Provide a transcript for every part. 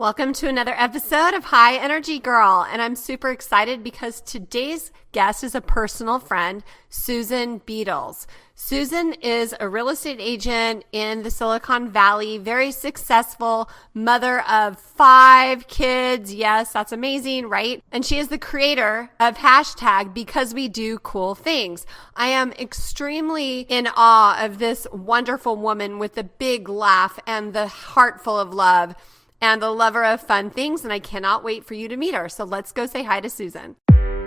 Welcome to another episode of High Energy Girl, and I'm super excited because today's guest is a personal friend, Susan Beadles. Susan is a real estate agent in the Silicon Valley, very successful, mother of 5 kids. Yes, that's amazing, right? And she is the creator of hashtag Because We Do Cool Things. I am extremely in awe of this wonderful woman with the big laugh and the heart full of love and the lover of fun things, and I cannot wait for you to meet her. So let's go say hi to Susan.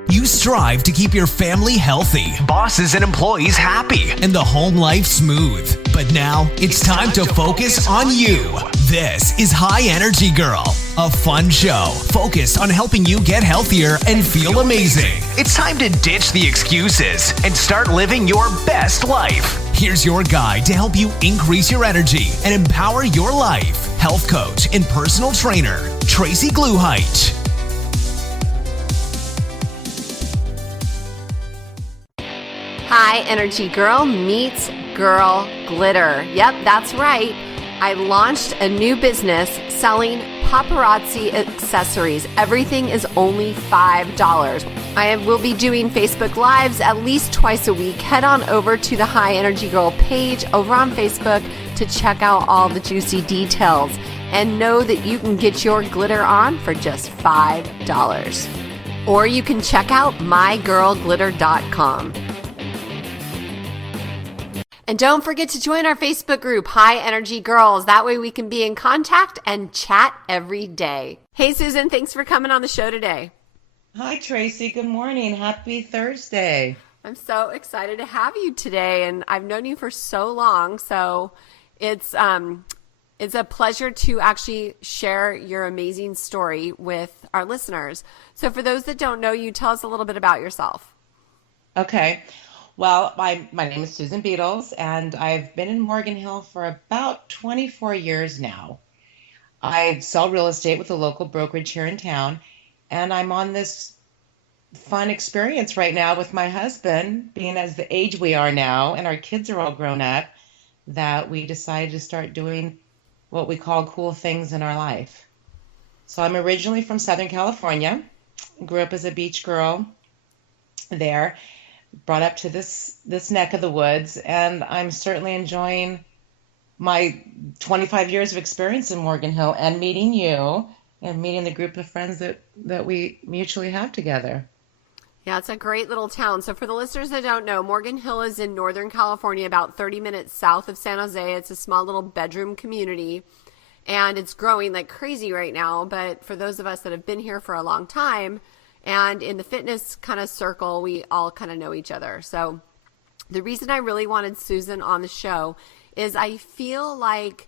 You strive to keep your family healthy, bosses and employees happy, and the home life smooth. But now it's time to focus on you. This is High Energy Girl, a fun show focused on helping you get healthier and feel amazing. It's time to ditch the excuses and start living your best life. Here's your guide to help you increase your energy and empower your life. Health coach and personal trainer, Tracy Gluhite. High Energy Girl meets Girl Glitter. Yep, that's right. I launched a new business selling paparazzi accessories. Everything is only $5. I will be doing Facebook Lives at least twice a week. Head on over to the High Energy Girl page over on Facebook to check out all the juicy details. And know that you can get your glitter on for just $5. Or you can check out mygirlglitter.com. And don't forget to join our Facebook group, High Energy Girls. That way we can be in contact and chat every day. Hey, Susan, thanks for coming on the show today. Hi, Tracy. Good morning. Happy Thursday. I'm so excited to have you today, and I've known you for so long, so it's a pleasure to actually share your amazing story with our listeners. So for those that don't know you, tell us a little bit about yourself. Okay. Well, my name is Susan Beadles, and I've been in Morgan Hill for about 24 years now. I sell real estate with a local brokerage here in town, and I'm on this fun experience right now with my husband, being as the age we are now, and our kids are all grown up, that we decided to start doing what we call cool things in our life. So I'm originally from Southern California, grew up as a beach girl there, brought up to this neck of the woods, and I'm certainly enjoying my 25 years of experience in Morgan Hill and meeting you and meeting the group of friends that we mutually have together. Yeah, it's a great little town. So for the listeners that don't know, Morgan Hill is in Northern California, about 30 minutes south of San Jose. It's a small little bedroom community, and it's growing like crazy right now. But for those of us that have been here for a long time, and in the fitness kind of circle, we all kind of know each other. So the reason I really wanted Susan on the show is I feel like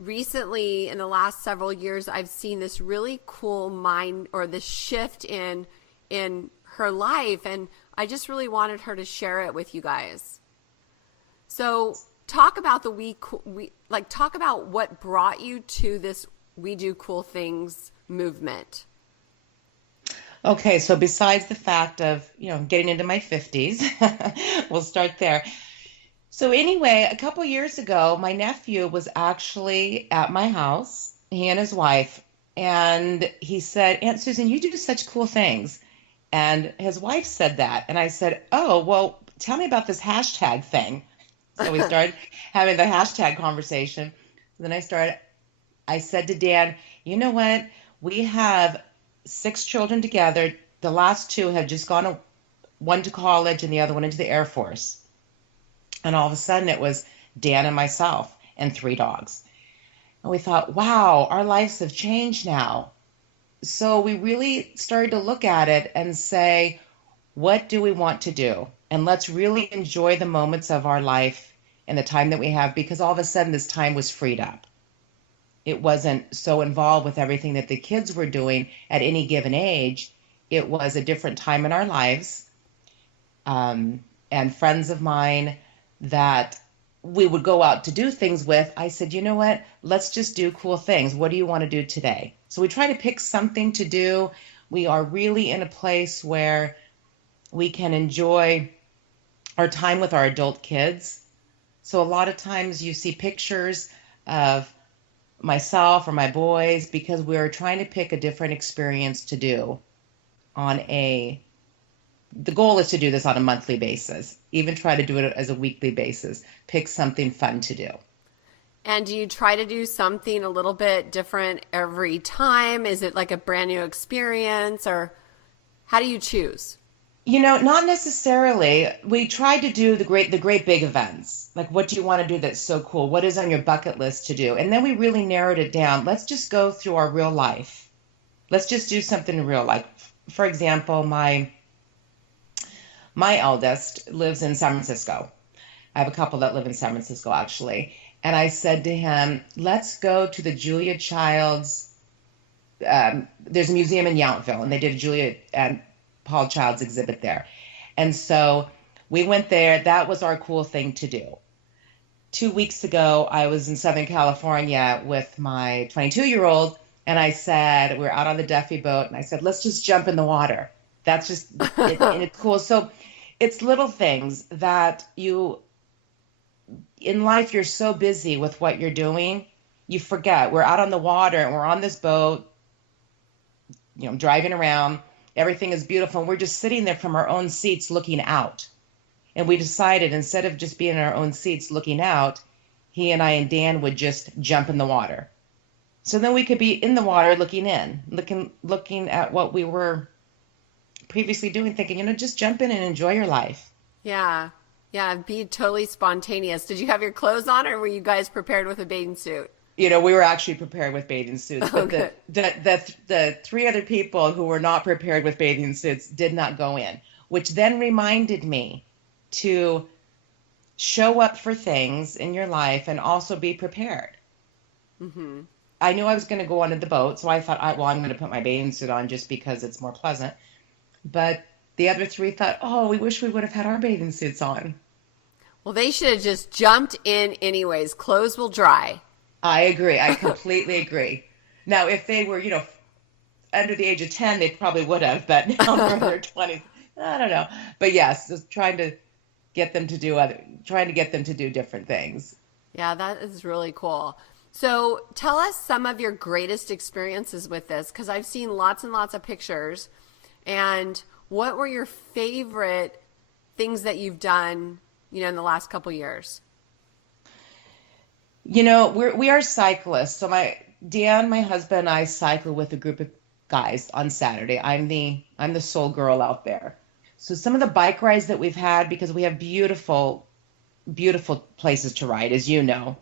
recently in the last several years, I've seen this really cool mind or this shift in her life. And I just really wanted her to share it with you guys. So talk about talk about what brought you to this We Do Cool Things movement. Okay, so besides the fact of, getting into my 50s, we'll start there. So anyway, a couple years ago, my nephew was actually at my house, he and his wife, and he said, "Aunt Susan, you do such cool things." And his wife said that. And I said, "Oh, well, tell me about this hashtag thing." So we started having the hashtag conversation. Then I said to Dan, "You know what? We have 6 children together. The last 2 have just gone, one to college and the other one into the Air Force." And all of a sudden it was Dan and myself and 3 dogs. And we thought, wow, our lives have changed now. So we really started to look at it and say, what do we want to do? And let's really enjoy the moments of our life and the time that we have, because all of a sudden this time was freed up. It wasn't so involved with everything that the kids were doing at any given age. It was a different time in our lives. And friends of mine that we would go out to do things with, I said, you know what, let's just do cool things. What do you want to do today? So we try to pick something to do. We are really in a place where we can enjoy our time with our adult kids. So a lot of times you see pictures of myself or my boys, because we were trying to pick a different experience to do on the goal is to do this on a monthly basis, even try to do it as a weekly basis, pick something fun to do. And do you try to do something a little bit different every time? Is it like a brand new experience, or how do you choose? Not necessarily. We tried to do the great big events. Like, what do you want to do that's so cool? What is on your bucket list to do? And then we really narrowed it down. Let's just go through our real life. Let's just do something in real life. For example, my eldest lives in San Francisco. I have a couple that live in San Francisco, actually. And I said to him, let's go to the Julia Child's, there's a museum in Yountville, and they did a Julia and Paul Child's exhibit there. And so we went there. That was our cool thing to do. 2 weeks ago, I was in Southern California with my 22-year-old, and I said, we're out on the Duffy boat, and I said, let's just jump in the water. That's just it's cool. So it's little things that in life, you're so busy with what you're doing, you forget. We're out on the water, and we're on this boat, driving around. Everything is beautiful, and we're just sitting there from our own seats looking out. And we decided, instead of just being in our own seats looking out, he and I and Dan would just jump in the water. So then we could be in the water looking in, looking at what we were previously doing, thinking, just jump in and enjoy your life. Yeah. Yeah, be totally spontaneous. Did you have your clothes on, or were you guys prepared with a bathing suit? We were actually prepared with bathing suits, but Okay. the three other people who were not prepared with bathing suits did not go in, which then reminded me to show up for things in your life and also be prepared. Mm-hmm. I knew I was going to go onto the boat, so I thought, I'm going to put my bathing suit on just because it's more pleasant. But the other three thought, oh, we wish we would have had our bathing suits on. Well, they should have just jumped in anyways. Clothes will dry. I agree. I completely agree. Now, if they were, under the age of 10, they probably would have, but now they're in their 20s. I don't know. But yes, just trying to get them to do different things. Yeah, that is really cool. So tell us some of your greatest experiences with this, because I've seen lots and lots of pictures. And what were your favorite things that you've done, in the last couple years? We are cyclists. So Dan, my husband, and I cycle with a group of guys on Saturday. I'm the sole girl out there. So some of the bike rides that we've had, because we have beautiful, beautiful places to ride, as you know.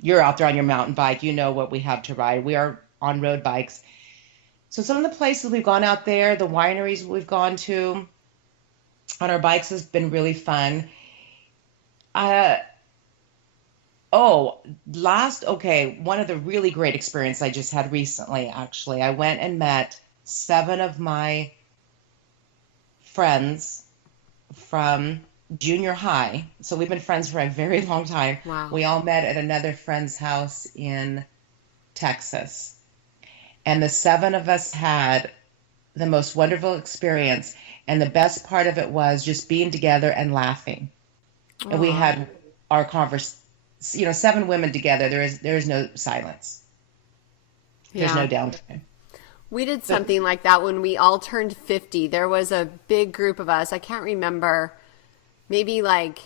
You're out there on your mountain bike. You know what we have to ride. We are on road bikes. So some of the places we've gone out there, the wineries we've gone to on our bikes has been really fun. One of the really great experiences I just had recently, actually, I went and met 7 of my friends from junior high. So we've been friends for a very long time. Wow. We all met at another friend's house in Texas. And the 7 of us had the most wonderful experience. And the best part of it was just being together and laughing. Aww. And we had our 7 women together. There is no silence. There's no downtime. We did something like that when we all turned 50. There was a big group of us. I can't remember, maybe like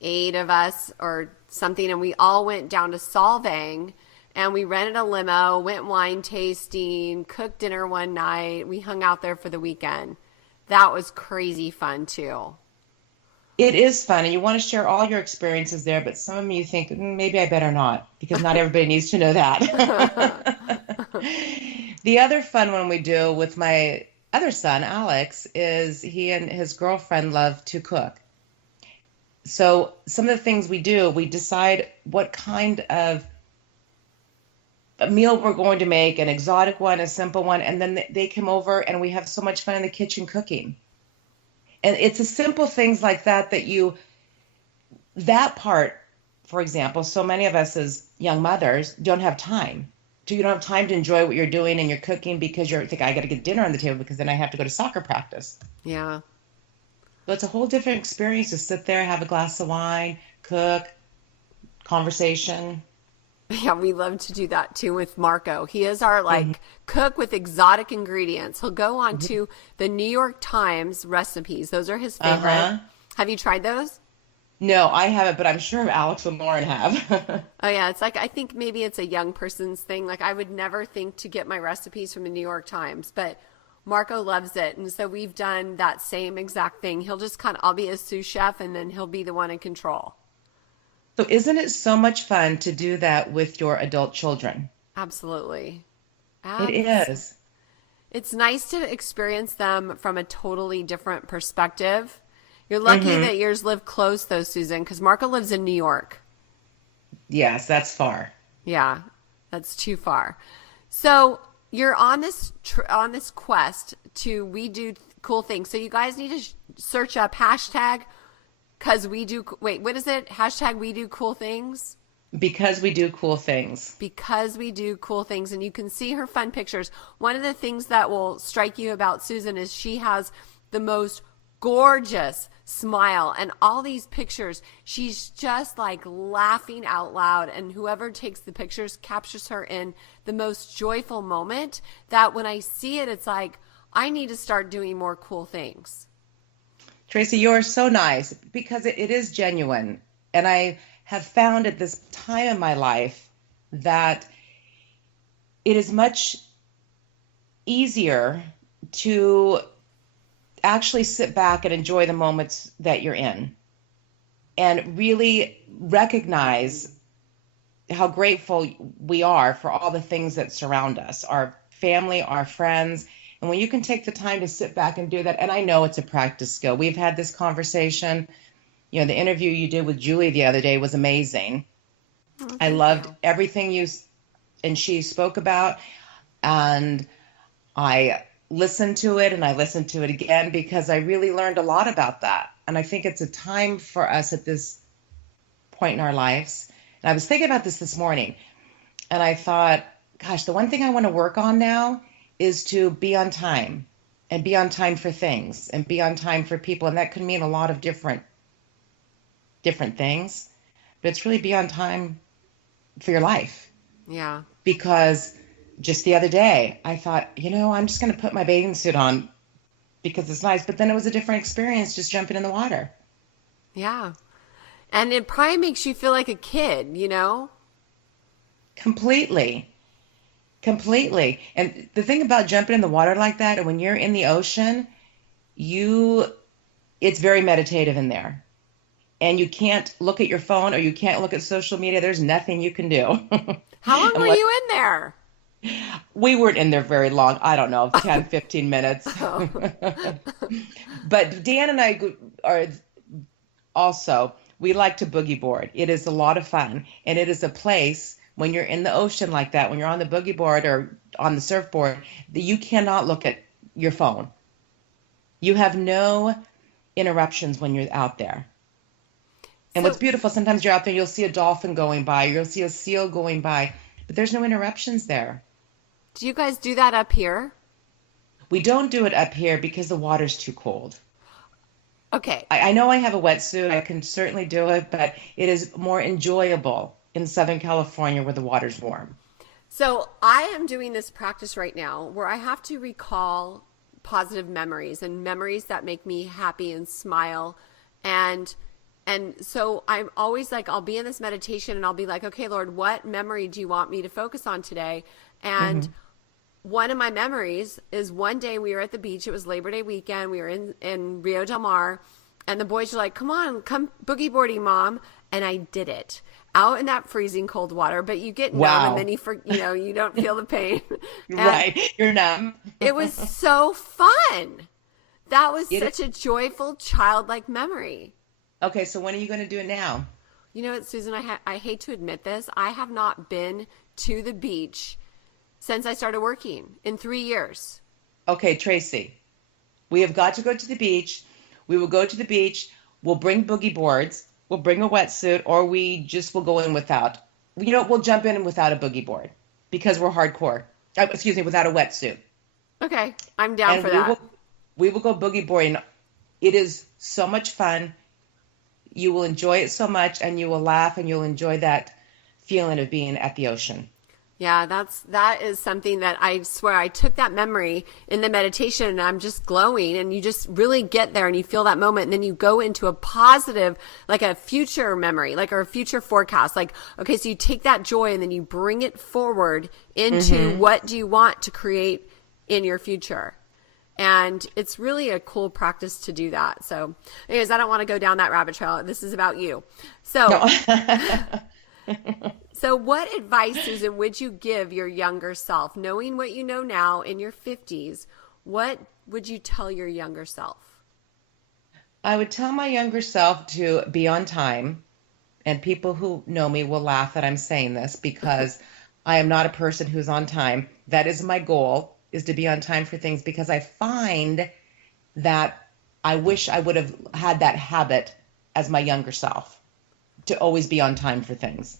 8 of us or something. And we all went down to Solvang, and we rented a limo, went wine tasting, cooked dinner one night. We hung out there for the weekend. That was crazy fun too. It is fun, and you want to share all your experiences there, but some of you think, maybe I better not, because not everybody needs to know that. The other fun one we do with my other son, Alex, is he and his girlfriend love to cook. So some of the things we do, we decide what kind of a meal we're going to make, an exotic one, a simple one, and then they come over and we have so much fun in the kitchen cooking. And it's the simple things like that that part, for example, so many of us as young mothers don't have time. So you don't have time to enjoy what you're doing and you're cooking because you're thinking, I got to get dinner on the table because then I have to go to soccer practice. Yeah. So it's a whole different experience to sit there, have a glass of wine, cook, conversation. Yeah, we love to do that too with Marco. He is our Hmm. like cook with exotic ingredients. He'll go on to the New York Times recipes. Those are his favorite. Uh-huh. Have you tried those? No, I haven't, but I'm sure Alex and Lauren have. Oh yeah, it's like I think maybe it's a young person's thing. Like I would never think to get my recipes from the New York Times, but Marco loves it. And so we've done that same exact thing. He'll just kind of I'll be a sous chef and then he'll be the one in control. So isn't it so much fun to do that with your adult children? Absolutely. It Abs- is. it's nice to experience them from a totally different perspective. You're lucky Hmm. that yours live close though, Susan, because Marco lives in New York. Yes, that's far. Yeah, that's too far. So you're on this quest to we do cool things. So you guys need to search up hashtag because we do. Wait, what is it? Hashtag we do cool things Because we do cool things. because we do cool things, and you can see her fun pictures. One of the things that will strike you about Susan is she has the most gorgeous smile, and all these pictures she's just like laughing out loud, and whoever takes the pictures captures her in the most joyful moment that when I see it it's like I need to start doing more cool things. Tracy, you're so nice because it is genuine. And I have found at this time in my life that it is much easier to actually sit back and enjoy the moments that you're in and really recognize how grateful we are for all the things that surround us, our family, our friends. And when you can take the time to sit back and do that, and I know it's a practice skill. We've had this conversation. You know, the interview you did with Julie the other day was amazing. Oh, I thank loved you. everything you and she spoke about, and I listened to it and I listened to it again because I really learned a lot about that. And I think it's a time for us at this point in our lives. And I was thinking about this morning, and I thought, gosh, the one thing I want to work on now is to be on time and be on time for things and be on time for people. And that could mean a lot of different things, but it's really be on time for your life. Yeah. Because just the other day, I thought, I'm just going to put my bathing suit on because it's nice. But then it was a different experience just jumping in the water. Yeah. And it probably makes you feel like a kid, you know? Completely. Completely. And the thing about jumping in the water like that, and when you're in the ocean, it's very meditative in there. And you can't look at your phone or you can't look at social media. There's nothing you can do. How long were Unless you in there? we weren't in there very long. I don't know, 10, 15 minutes. Oh. But Dan and I are also, we like to boogie board. It is a lot of fun. And it is a place when you're in the ocean like that, when you're on the boogie board or on the surfboard, that you cannot look at your phone. You have no interruptions when you're out there. And So, what's beautiful, sometimes you're out there, you'll see a dolphin going by, you'll see a seal going by, but there's no interruptions there. do you guys do that up here? We don't do it up here because the water's too cold. Okay. I know I have a wetsuit, I can certainly do it, but it is more enjoyable in Southern California where the water's warm. So I am doing this practice right now where I have to recall positive memories and memories that make me happy and smile. And so I'm always like, I'll be in this meditation and I'll be like, okay, Lord, what memory do you want me to focus on today? And one of my memories is one day we were at the beach. It was Labor Day weekend. We were in Rio Del Mar, and the boys were like, come on, come boogie boarding, Mom. And I did it out in that freezing cold water, but you get numb Wow. and then you don't feel the pain. And Right, you're numb. it was so fun. That was It- such a joyful, childlike memory. Okay, so when are you going to do it now? You know what, Susan, I hate to admit this. I have not been to the beach since I started working in 3 years. Okay, Tracy, we have got to go to the beach. We will go to the beach. We'll bring boogie boards. We'll bring a wetsuit, or we just will go in without. We'll jump in without a boogie board because we're hardcore. Excuse me, without a wetsuit. Okay, I'm down And for that. we will go boogie boarding. It is so much fun. You will enjoy it so much, and you will laugh, and you'll enjoy that feeling of being at the ocean. Yeah, that is something that I swear I took that memory in the meditation and I'm just glowing, and you just really get there and you feel that moment, and then you go into a positive, like a future memory, like, or a future forecast. Like, okay, so you take that joy and then you bring it forward into what do you want to create in your future. And it's really a cool practice to do that. So anyways, I don't want to go down that rabbit trail. This is about you. So No. So what advice, Susan, would you give your younger self? Knowing what you know now in your 50s, what would you tell your younger self? I would tell my younger self to be on time. And people who know me will laugh that I'm saying this, because I am not a person who's on time. That is my goal, is to be on time for things, because I find that I wish I would have had that habit as my younger self, to always be on time for things.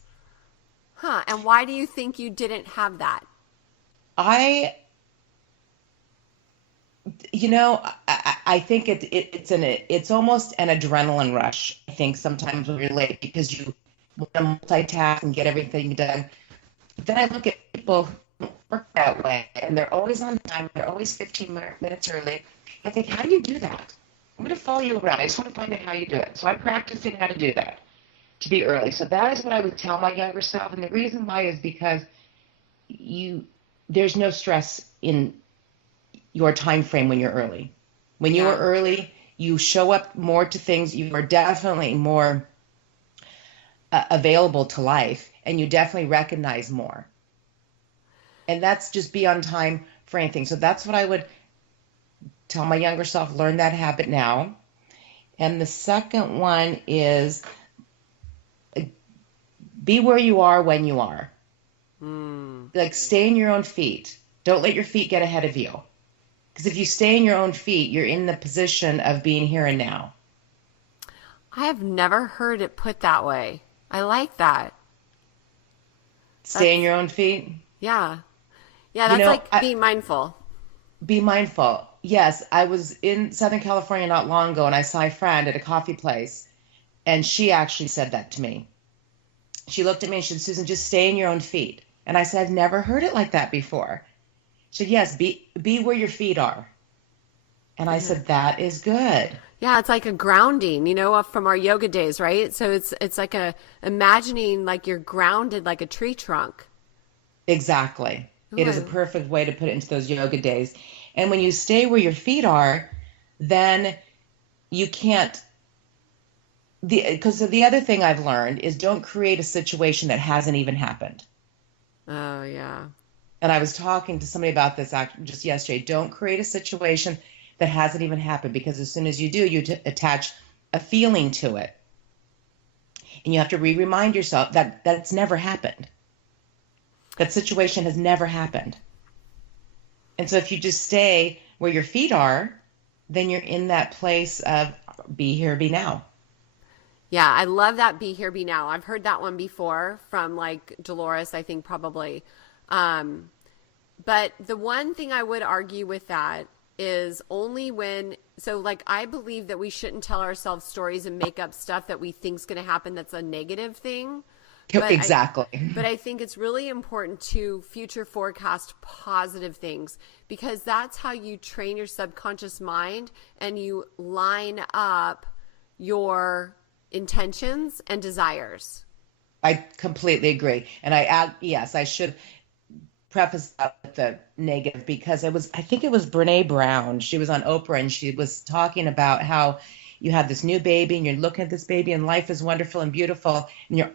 Huh. And why do you think you didn't have that? I think it's almost an adrenaline rush. I think sometimes when you're late, because you want to multitask and get everything done. But then I look at people who work that way, and they're always on time. They're always 15 minutes early. I think, how do you do that? I'm going to follow you around. I just want to find out how you do it. So I'm practicing how to do that, to be early. So that is what I would tell my younger self. And the reason why is because there's no stress in your time frame when you're early. When you are early, you show up more to things. You are definitely more available to life, and you definitely recognize more. And that's just be on time for anything. So that's what I would tell my younger self. Learn that habit now. And the second one is be where you are when you are. Like, stay in your own feet. Don't let your feet get ahead of you. Because if you stay in your own feet, you're in the position of being here and now. I have never heard it put that way. I like that. Stay in your own feet? Yeah. Yeah, that's being mindful. Be mindful. Yes, I was in Southern California not long ago, and I saw a friend at a coffee place, and she actually said that to me. She looked at me and she said, Susan, just stay in your own feet. And I said, I've never heard it like that before. She said, yes, be where your feet are. And I said, that is good. Yeah, it's like a grounding, from our yoga days, right? So it's like imagining like you're grounded like a tree trunk. Exactly. Ooh, It is a perfect way to put it into those yoga days. And when you stay where your feet are, then you can't, because the other thing I've learned is don't create a situation that hasn't even happened. Oh, yeah. And I was talking to somebody about this just yesterday. Don't create a situation that hasn't even happened, because as soon as you do, you attach a feeling to it. And you have to remind yourself that that's never happened. That situation has never happened. And so if you just stay where your feet are, then you're in that place of be here, be now. Yeah, I love that be here, be now. I've heard that one before from like Dolores, I think probably. But the one thing I would argue with that is only I believe that we shouldn't tell ourselves stories and make up stuff that we think is going to happen that's a negative thing. Exactly. But I think it's really important to future forecast positive things, because that's how you train your subconscious mind and you line up your intentions and desires. I completely agree. And I should preface that with the negative, because I think it was Brene Brown. She was on Oprah and she was talking about how you have this new baby and you're looking at this baby and life is wonderful and beautiful, and your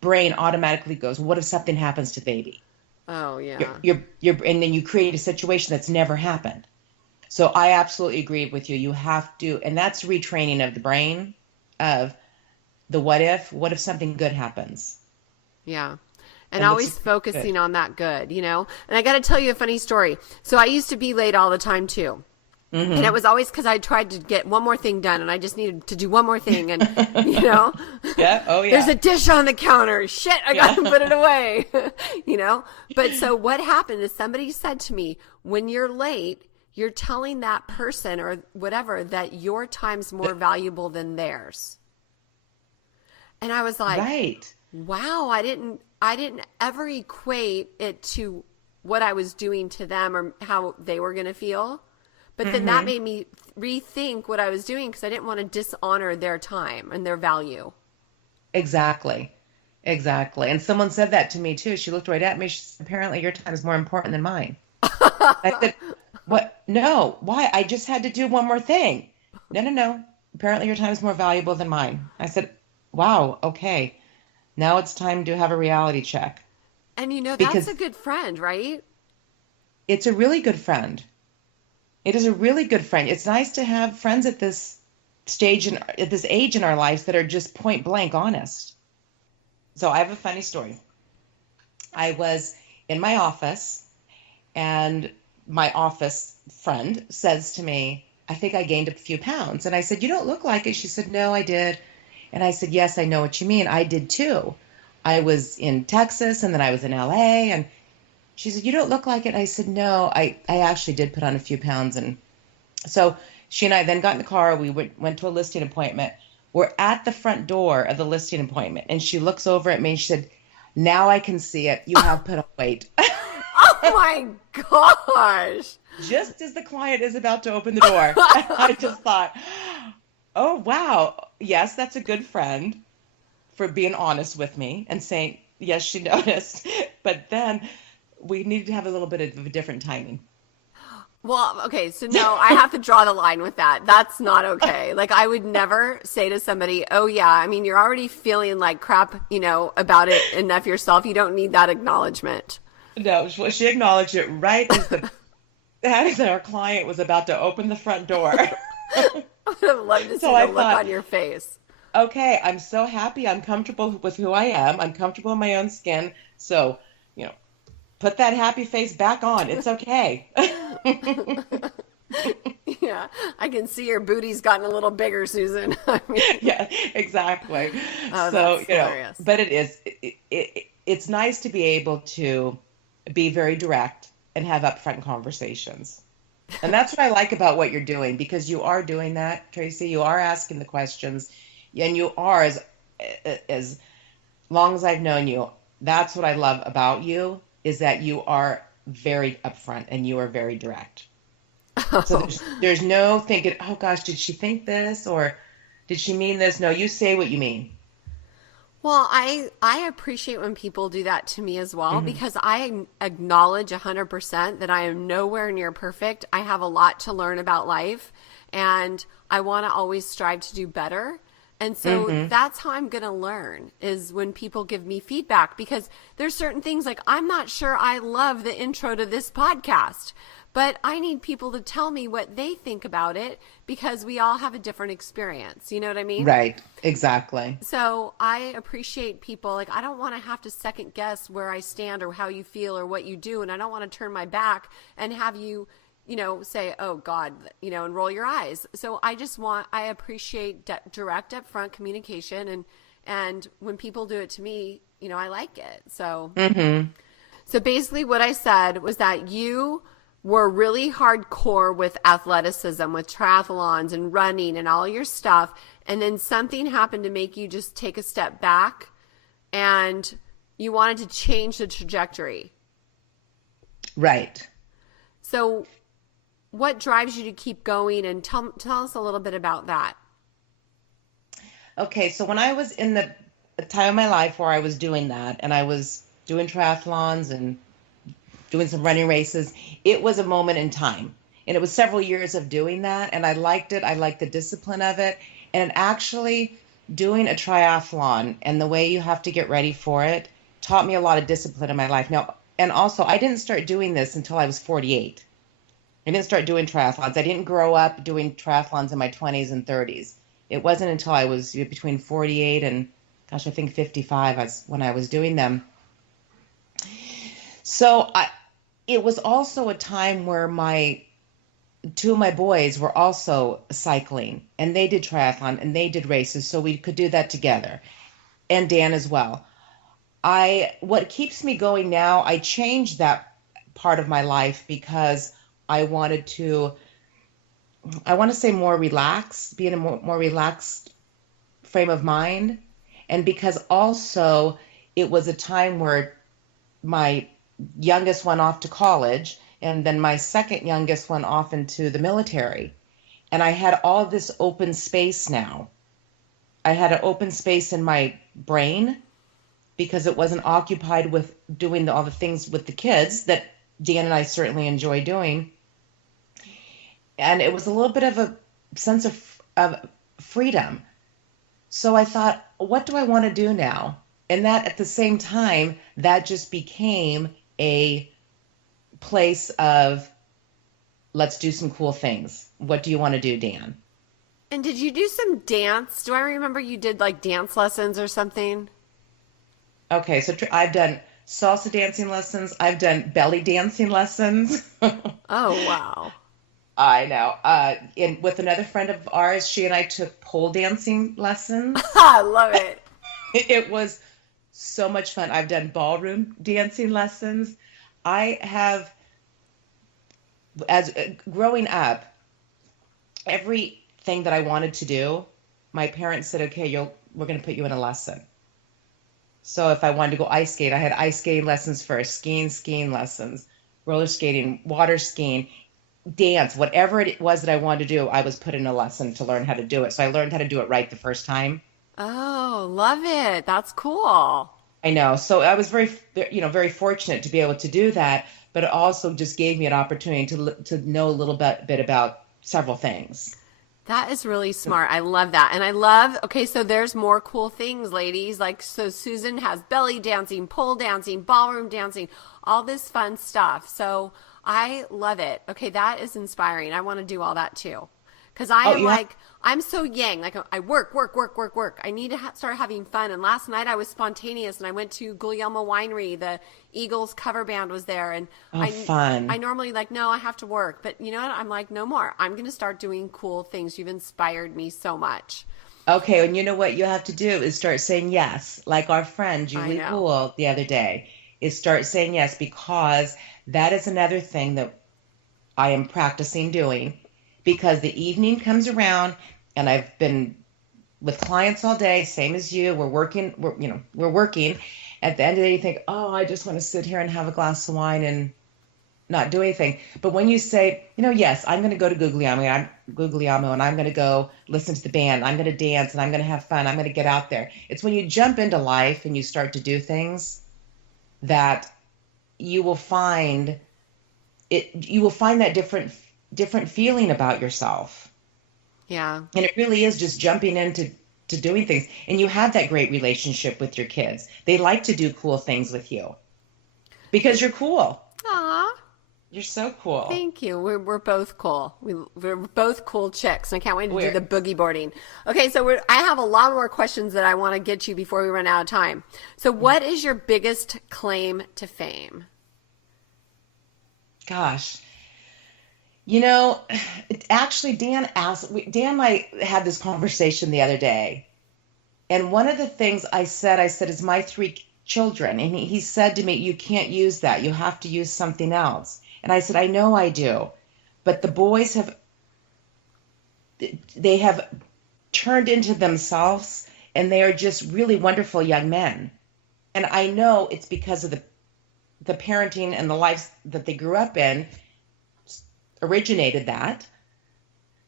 brain automatically goes, what if something happens to the baby? Oh yeah. And then you create a situation that's never happened. So I absolutely agree with you. You have to, and that's retraining of the brain of the what if something good happens? Yeah. And always focusing on that good, And I got to tell you a funny story. So I used to be late all the time too. Mm-hmm. And it was always because I tried to get one more thing done and I just needed to do one more thing. And, Yeah. Oh, yeah. There's a dish on the counter. Shit, I got to put it away. But so what happened is somebody said to me, when you're late, you're telling that person or whatever that your time's more valuable than theirs. And I was like, right. Wow, I didn't ever equate it to what I was doing to them or how they were going to feel. But then that made me rethink what I was doing because I didn't want to dishonor their time and their value. Exactly. Exactly. And someone said that to me too. She looked right at me. She said, apparently your time is more important than mine. I said, what? No. Why? I just had to do one more thing. No, no, no. Apparently your time is more valuable than mine. I said, wow, okay. Now it's time to have a reality check And that's because a good friend, right? it's a really good friend. It is a really good friend. It's nice to have friends at this stage and at this age in our lives that are just point blank honest. So I have a funny story. I was in my office and my office friend says to me, I think I gained a few pounds. And I said, you don't look like it. She said, no, I did. And I said, yes, I know what you mean. I did too. I was in Texas and then I was in LA. And she said, you don't look like it. I said, no, I actually did put on a few pounds. And so she and I then got in the car. We went to a listing appointment. We're at the front door of the listing appointment. And she looks over at me and she said, now I can see it. You have put on weight. Oh my gosh. Just as the client is about to open the door, I just thought, oh, wow. Yes, that's a good friend for being honest with me and saying, yes, she noticed. But then we needed to have a little bit of a different timing. Well, okay, so no, I have to draw the line with that. That's not okay. Like, I would never say to somebody, oh, yeah, I mean, you're already feeling like crap, about it enough yourself. You don't need that acknowledgement. No, she acknowledged it right as our client was about to open the front door. I would have loved to see So the I look thought, on your face. okay, I'm so happy. I'm comfortable with who I am. I'm comfortable in my own skin. So, put that happy face back on. It's okay. Yeah, I can see your booty's gotten a little bigger, Susan. I mean, Yeah, exactly. oh, So, that's hilarious. but it's nice to be able to be very direct and have upfront conversations. And that's what I like about what you're doing, because you are doing that, Tracy. You are asking the questions, and you are, as long as I've known you, that's what I love about you, is that you are very upfront and you are very direct. So there's no thinking, oh gosh, did she think this or did she mean this? No, you say what you mean. Well, I appreciate when people do that to me as well, because I acknowledge 100% that I am nowhere near perfect. I have a lot to learn about life, and I want to always strive to do better. And so that's how I'm going to learn, is when people give me feedback, because there's certain things like, I'm not sure I love the intro to this podcast, but I need people to tell me what they think about it, because we all have a different experience. You know what I mean? Right. Exactly. So I appreciate people. Like, I don't want to have to second guess where I stand or how you feel or what you do. And I don't want to turn my back and have you, say, oh God, and roll your eyes. So I appreciate direct upfront communication. And when people do it to me, I like it. So, so basically what I said was that you were really hardcore with athleticism, with triathlons and running and all your stuff. And then something happened to make you just take a step back and you wanted to change the trajectory. Right. So what drives you to keep going? And tell us a little bit about that. Okay. So when I was in the time of my life where I was doing that, and I was doing triathlons and doing some running races, it was a moment in time. And it was several years of doing that. And I liked it. I liked the discipline of it. And actually doing a triathlon and the way you have to get ready for it taught me a lot of discipline in my life. Now, and also I didn't start doing this until I was 48. I didn't start doing triathlons. I didn't grow up doing triathlons in my 20s and 30s. It wasn't until I was between 48 and, gosh, I think 55 when I was doing them. So it was also a time where two of my boys were also cycling, and they did triathlon and they did races, so we could do that together, and Dan as well. What keeps me going now, I changed that part of my life because I want to say more relaxed, be in a more relaxed frame of mind, and because also it was a time where my youngest went off to college, and then my second youngest went off into the military. And I had all this open space now. I had an open space in my brain because it wasn't occupied with doing all the things with the kids that Dan and I certainly enjoy doing. And it was a little bit of a sense of freedom. So I thought, what do I want to do now? And that at the same time, that just became a place of, let's do some cool things. What do you want to do, Dan? And did you do some dance? Do I remember you did like dance lessons or something? Okay, so I've done salsa dancing lessons. I've done belly dancing lessons. Oh, wow. I know. And with another friend of ours, she and I took pole dancing lessons. I love it. It was so much fun. I've done ballroom dancing lessons. I have, as growing up, everything that I wanted to do, my parents said, okay, we're going to put you in a lesson. So if I wanted to go ice skate, I had ice skating lessons first, skiing lessons, roller skating, water skiing, dance, whatever it was that I wanted to do, I was put in a lesson to learn how to do it. So I learned how to do it right the first time. Oh, love it. That's cool. I know. So I was very fortunate to be able to do that, but it also just gave me an opportunity to know a little bit about several things. That is really smart. I love that. And I love, okay, so there's more cool things, ladies. Like, so Susan has belly dancing, pole dancing, ballroom dancing, all this fun stuff. So I love it. Okay, that is inspiring. I want to do all that too. Because I'm so yang. Like, I work. I need to start having fun. And last night I was spontaneous and I went to Guglielmo Winery. The Eagles cover band was there. And fun. I normally no, I have to work. But you know what? I'm like, no more. I'm going to start doing cool things. You've inspired me so much. Okay, and you know what you have to do is start saying yes. Like our friend Julie Poole the other day, is start saying yes, because that is another thing that I am practicing doing. Because the evening comes around and I've been with clients all day, same as you. We're working. At the end of the day, you think, oh, I just want to sit here and have a glass of wine and not do anything. But when you say, yes, I'm going to go to Guglielmo and I'm going to go listen to the band. I'm going to dance and I'm going to have fun. I'm going to get out there. It's when you jump into life and you start to do things that you will find that different feeling about yourself. Yeah. And it really is just jumping into doing things. And you have that great relationship with your kids. They like to do cool things with you because you're cool. Aw. You're so cool. Thank you. We're both cool. We're both cool chicks. I can't wait to do the boogie boarding. Okay, so I have a lot more questions that I want to get you before we run out of time. So what is your biggest claim to fame? Gosh. Actually, Dan and I had this conversation the other day. And one of the things I said is my 3 children. And he said to me, you can't use that. You have to use something else. And I said, I know I do. But the boys have turned into themselves, and they are just really wonderful young men. And I know it's because of the parenting and the lives that they grew up in originated that.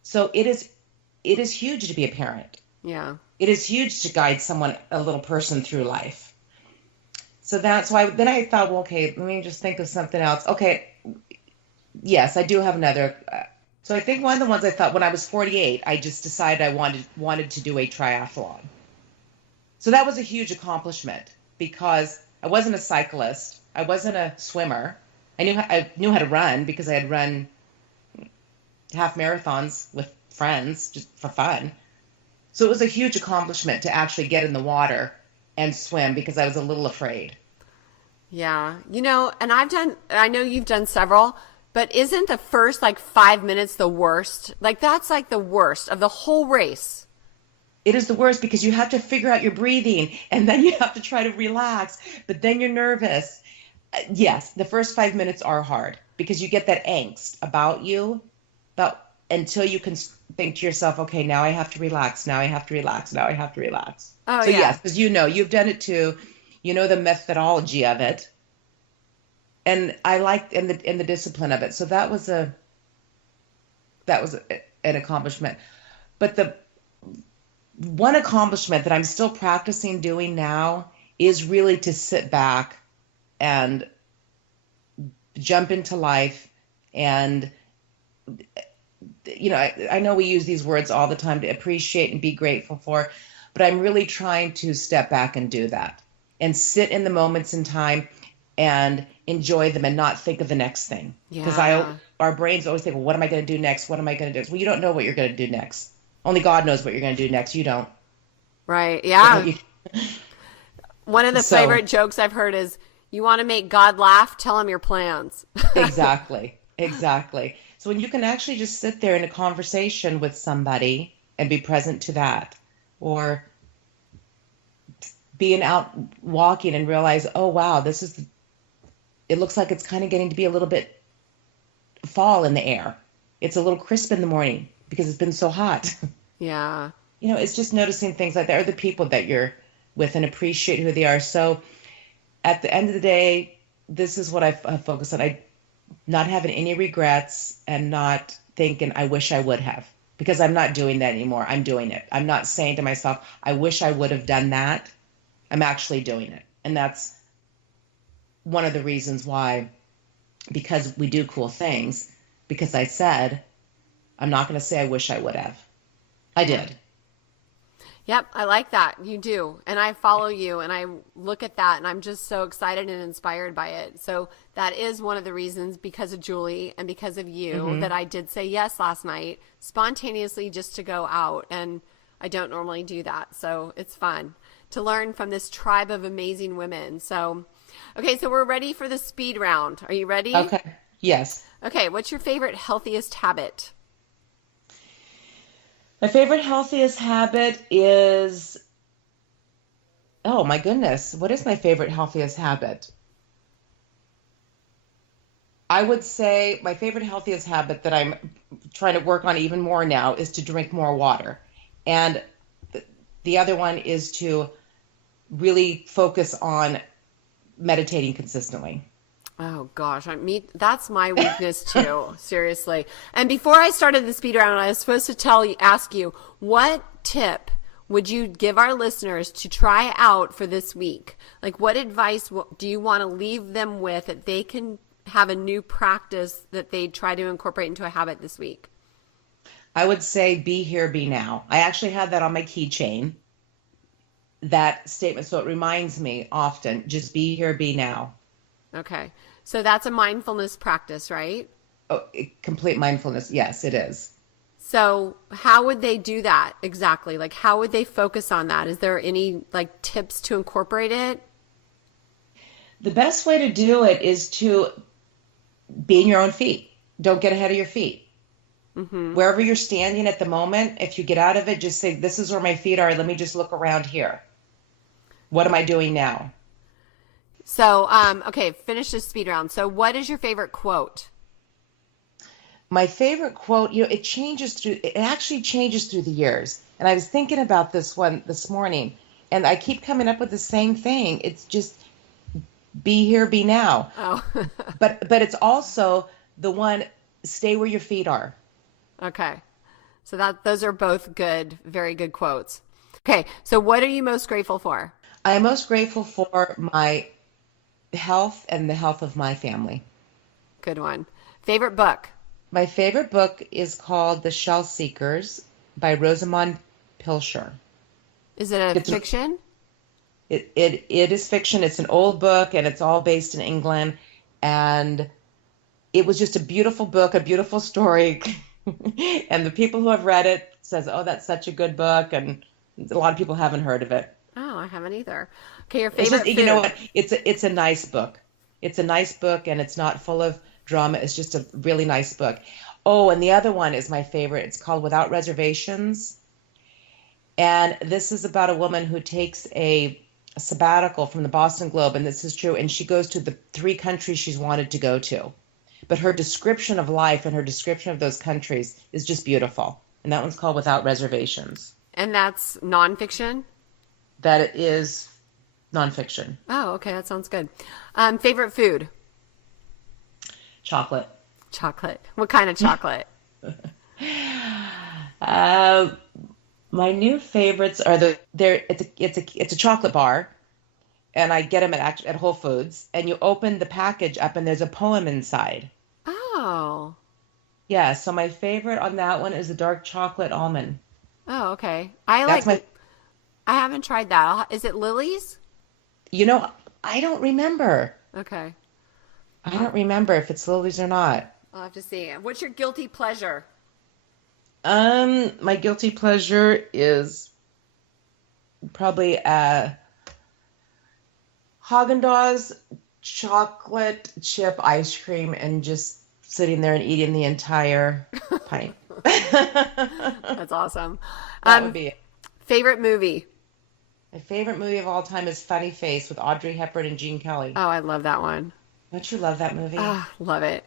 So it is huge to be a parent. Yeah. It is huge to guide a little person through life. So that's why then I thought, well, okay, let me just think of something else. Okay. Yes, I do have another. So I think one of the ones I thought when I was 48, I just decided I wanted to do a triathlon. So that was a huge accomplishment because I wasn't a cyclist. I wasn't a swimmer. I knew how to run because I had run half marathons with friends just for fun. So it was a huge accomplishment to actually get in the water and swim because I was a little afraid. Yeah. And I know you've done several, but isn't the first 5 minutes the worst? That's the worst of the whole race. It is the worst because you have to figure out your breathing and then you have to try to relax, but then you're nervous. Yes, the first 5 minutes are hard because you get that angst about until you can think to yourself, okay, now I have to relax. Now I have to relax. Now I have to relax. Oh, so yeah. Yes, because you've done it too. you know the methodology of it, and I liked and the discipline of it. So that was an accomplishment. But the one accomplishment that I'm still practicing doing now is really to sit back and jump into life. And I know we use these words all the time, to appreciate and be grateful for, but I'm really trying to step back and do that and sit in the moments in time and enjoy them and not think of the next thing. Because our brains always think, well, what am I going to do next? What am I going to do? Well, you don't know what you're going to do next. Only God knows what you're going to do next. You don't. Right. Yeah. One of the favorite jokes I've heard is, you want to make God laugh? Tell him your plans. Exactly. So when you can actually just sit there in a conversation with somebody and be present to that, or being out walking and realize, oh, wow, it looks like it's kind of getting to be a little bit fall in the air. It's a little crisp in the morning because it's been so hot. Yeah. It's just noticing things like that, or the people that you're with, and appreciate who they are. So at the end of the day, this is what I focus on. Not having any regrets and not thinking, I wish I would have, because I'm not doing that anymore. I'm doing it. I'm not saying to myself, I wish I would have done that. I'm actually doing it. And that's one of the reasons why, because we do cool things, because I said, I'm not going to say I wish I would have. I did. Yep, I like that. You do. And I follow you and I look at that and I'm just so excited and inspired by it. So that is one of the reasons, because of Julie and because of you, that I did say yes last night, spontaneously, just to go out. And I don't normally do that. So it's fun to learn from this tribe of amazing women. So, okay, so we're ready for the speed round. Are you ready? Okay. Yes. Okay, what's your favorite healthiest habit? My favorite healthiest habit is, oh my goodness, what is my favorite healthiest habit? I would say my favorite healthiest habit that I'm trying to work on even more now is to drink more water. And the other one is to really focus on meditating consistently. Oh gosh, that's my weakness too. Seriously. And before I started the speed round, I was supposed to ask you, what tip would you give our listeners to try out for this week? Like, what advice do you want to leave them with that they can have a new practice that they try to incorporate into a habit this week? I would say, be here, be now. I actually have that on my keychain, that statement. So it reminds me often, just be here, be now. Okay. So that's a mindfulness practice, right? Oh, complete mindfulness. Yes, it is. So how would they do that exactly? Like, how would they focus on that? Is there any tips to incorporate it? The best way to do it is to be in your own feet. Don't get ahead of your feet. Mm-hmm. Wherever you're standing at the moment, if you get out of it, just say, this is where my feet are. Let me just look around here. What am I doing now? So, okay, finish this speed round. So what is your favorite quote? My favorite quote, it actually changes through the years. And I was thinking about this one this morning, and I keep coming up with the same thing. It's just, be here, be now. Oh. but it's also the one, stay where your feet are. Okay. So those are both good, very good quotes. Okay. So what are you most grateful for? I am most grateful for my health and the health of my family. Good one. Favorite book? My favorite book is called The Shell Seekers by Rosamond Pilcher. Is it a fiction? It is fiction. It's an old book, and it's all based in England. And it was just a beautiful book, a beautiful story. And the people who have read it says, oh, that's such a good book. And a lot of people haven't heard of it. Oh, I haven't either. Okay, your favorite food? You know what? It's a nice book. It's a nice book, and it's not full of drama. It's just a really nice book. Oh, and the other one is my favorite. It's called Without Reservations. And this is about a woman who takes a sabbatical from the Boston Globe, and this is true, and she goes to the 3 countries she's wanted to go to. But her description of life and her description of those countries is just beautiful. And that one's called Without Reservations. And that's nonfiction? That is Nonfiction. Oh, okay. That sounds good. Favorite food? Chocolate. Chocolate. What kind of chocolate? Uh, my new favorites are it's a chocolate bar, and I get them at Whole Foods, and you open the package up and there's a poem inside. Oh. Yeah, so my favorite on that one is the dark chocolate almond. Oh, okay. That's my, I haven't tried that. Is it Lily's? you know, I don't remember. Okay. I don't remember if it's Lily's or not. I'll have to see. What's your guilty pleasure? My guilty pleasure is probably Haagen-Dazs chocolate chip ice cream and just sitting there and eating the entire pint. That's awesome. That would be it. Favorite movie? My favorite movie of all time is Funny Face with Audrey Hepburn and Gene Kelly. Oh, I love that one. Don't you love that movie? Ah, love it.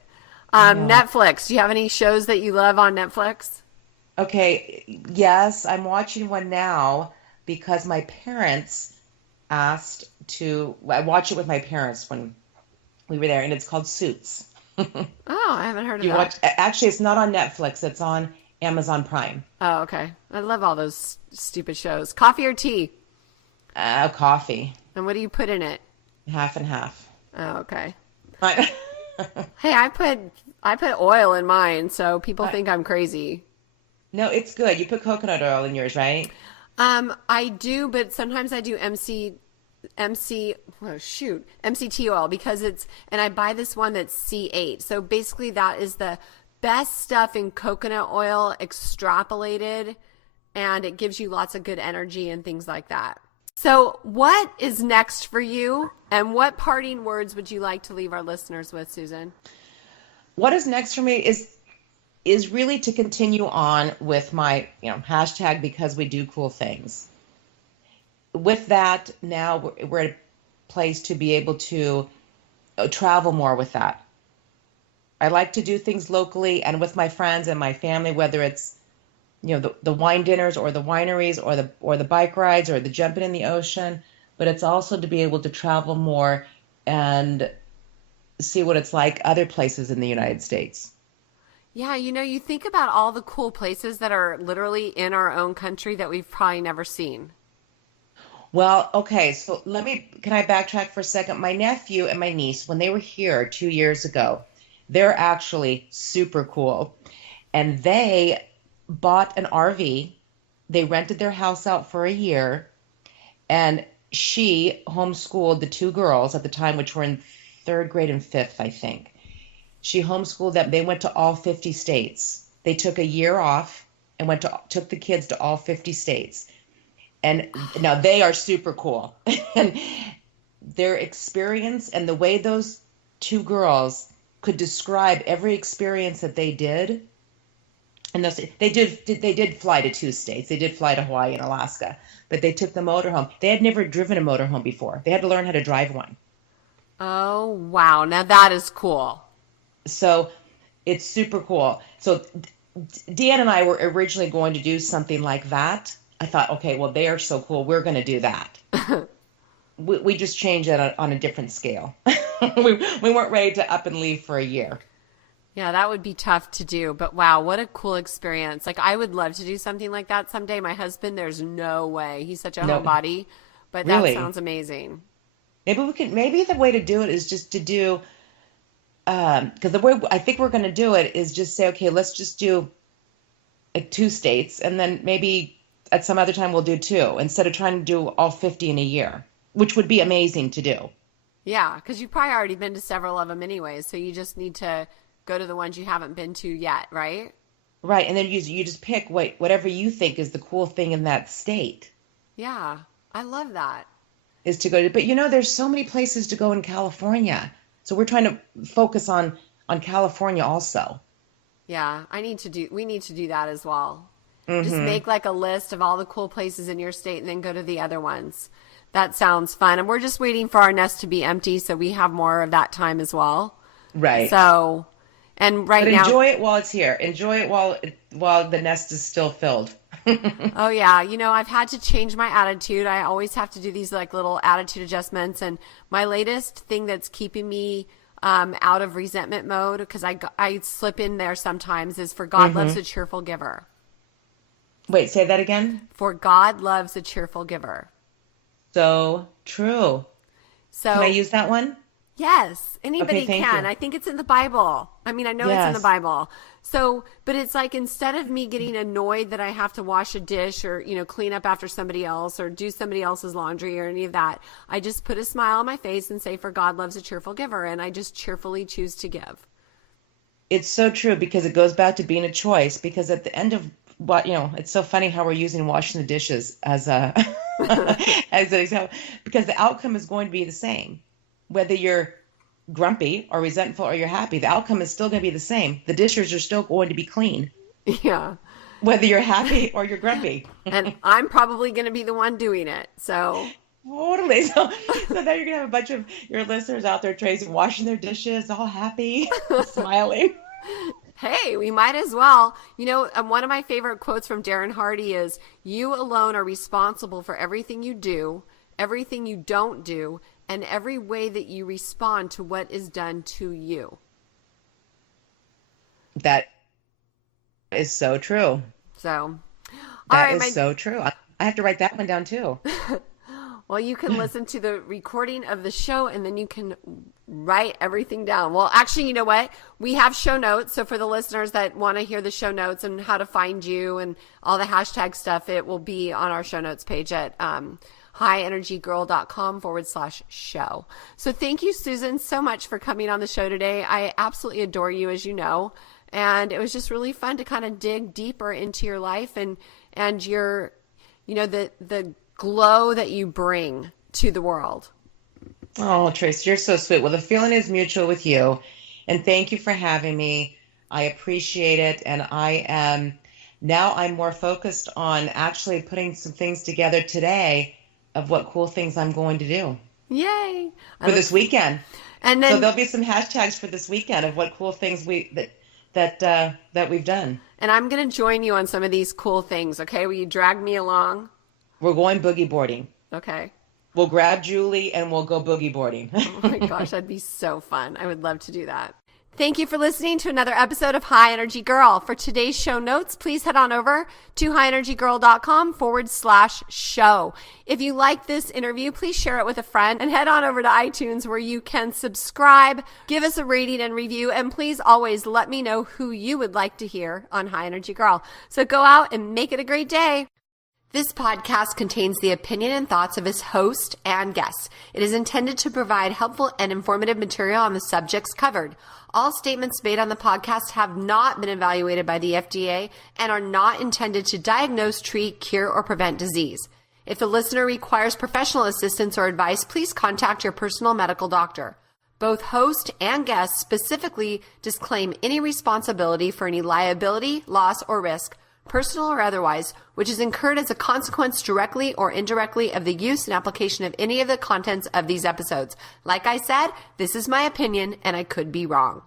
I know. Netflix. Do you have any shows that you love on Netflix? Okay, yes, I'm watching one now because my parents asked to. I watch it with my parents when we were there, and it's called Suits. Oh, I haven't heard of You that. watch? Actually, it's not on Netflix. It's on Amazon Prime. Oh, okay. I love all those stupid shows. Coffee or tea? Coffee, And what do you put in it? half and half. Oh, okay. I, Hey, I put oil in mine, so people think I'm crazy. no, it's good. You put coconut oil in yours, right? I do, but sometimes I do MCT oil because and I buy this one that's C8. So basically that is the best stuff in coconut oil extrapolated, and it gives you lots of good energy and things like that. So what is next for you, and what parting words would you like to leave our listeners with, Susan? What is next for me is really to continue on with my, hashtag because we do cool things. With that, now we're at a place to be able to travel more with that. I like to do things locally and with my friends and my family, whether it's the wine dinners or the wineries or the bike rides or the jumping in the ocean, but it's also to be able to travel more and see what it's like other places in the United States. Yeah, you think about all the cool places that are literally in our own country that we've probably never seen. Well, okay, so can I backtrack for a second? My nephew and my niece, when they were here 2 years ago, they're actually super cool. And they bought an RV. They rented their house out for a year. And she homeschooled the two girls at the time, which were in third grade and fifth, I think. She homeschooled them. They went to all 50 states. They took a year off and took the kids to all 50 states. And now they are super cool. And their experience and the way those two girls could describe every experience that they did. And they did fly to two states. They did fly to Hawaii and Alaska, but they took the motorhome. They had never driven a motorhome before. They had to learn how to drive one. Oh, wow. Now that is cool. So it's super cool. So Dan and I were originally going to do something like that. I thought, okay, well, they are so cool. We're going to do that. we just changed it on a different scale. we weren't ready to up and leave for a year. Yeah, that would be tough to do. But wow, what a cool experience. Like, I would love to do something like that someday. My husband, there's no way. He's such a homebody. But that Really? sounds amazing. Maybe the way to do it is just to do, because the way I think we're going to do it is just say, okay, let's just do two states, and then maybe at some other time we'll do two instead of trying to do all 50 in a year, which would be amazing to do. Yeah, because you've probably already been to several of them anyways, so you just need to go to the ones you haven't been to yet, right? Right, and then you just pick whatever you think is the cool thing in that state. Yeah, I love that. Is to go to, but there's so many places to go in California. So we're trying to focus on California also. Yeah, we need to do that as well. Just make like a list of all the cool places in your state and then go to the other ones. That sounds fun. And we're just waiting for our nest to be empty so we have more of that time as well. Right. So, and right now, enjoy it while it's here. Enjoy it while the nest is still filled. Oh yeah. I've had to change my attitude. I always have to do these like little attitude adjustments. And my latest thing that's keeping me out of resentment mode, because I slip in there sometimes, is for God loves a cheerful giver. Wait, say that again. For God loves a cheerful giver. So true. Can I So use that one? yes, anybody Okay, thank can. you. I think it's in the Bible. I mean, I know it's in the Yes. Bible. So, but it's like, instead of me getting annoyed that I have to wash a dish or, clean up after somebody else or do somebody else's laundry or any of that, I just put a smile on my face and say, for God loves a cheerful giver. And I just cheerfully choose to give. It's so true, because it goes back to being a choice. Because at the end of it's so funny how we're using washing the dishes as a as an example, because the outcome is going to be the same. Whether you're grumpy or resentful or you're happy, the outcome is still going to be the same. The dishes are still going to be clean, Yeah. whether you're happy or you're grumpy. And I'm probably going to be the one doing it. So Totally. So now you're gonna have a bunch of your listeners out there, Tracy, washing their dishes, all happy, smiling. hey, we might as well. One of my favorite quotes from Darren Hardy is, you alone are responsible for everything you do, everything you don't do, and every way that you respond to what is done to you. That is so true. So, all That right, is so true. I have to write that one down too. well, you can listen to the recording of the show and then you can write everything down. Well, actually, you know what? We have show notes. So for the listeners that want to hear the show notes and how to find you and all the hashtag stuff, it will be on our show notes page at highenergygirl.com/show. So thank you, Susan, so much for coming on the show today. I absolutely adore you, as you know. And it was just really fun to kind of dig deeper into your life and your, the glow that you bring to the world. Oh, Trace, you're so sweet. Well, the feeling is mutual with you. And thank you for having me. I appreciate it. And I'm more focused on actually putting some things together today of what cool things I'm going to do Yay. for this weekend. And So then, there'll be some hashtags for this weekend of what cool things that we've done. and I'm going to join you on some of these cool things. Okay. Will you drag me along? We're going boogie boarding. Okay. We'll grab Julie and we'll go boogie boarding. Oh my gosh, that'd be so fun. I would love to do that. Thank you for listening to another episode of High Energy Girl. For today's show notes, please head on over to highenergygirl.com/show. If you like this interview, please share it with a friend and head on over to iTunes where you can subscribe, give us a rating and review, and please always let me know who you would like to hear on High Energy Girl. So go out and make it a great day. This podcast contains the opinion and thoughts of its host and guests. It is intended to provide helpful and informative material on the subjects covered. All statements made on the podcast have not been evaluated by the FDA and are not intended to diagnose, treat, cure, or prevent disease. If the listener requires professional assistance or advice, please contact your personal medical doctor. Both host and guest specifically disclaim any responsibility for any liability, loss, or risk, personal or otherwise, which is incurred as a consequence directly or indirectly of the use and application of any of the contents of these episodes. Like I said, this is my opinion and I could be wrong.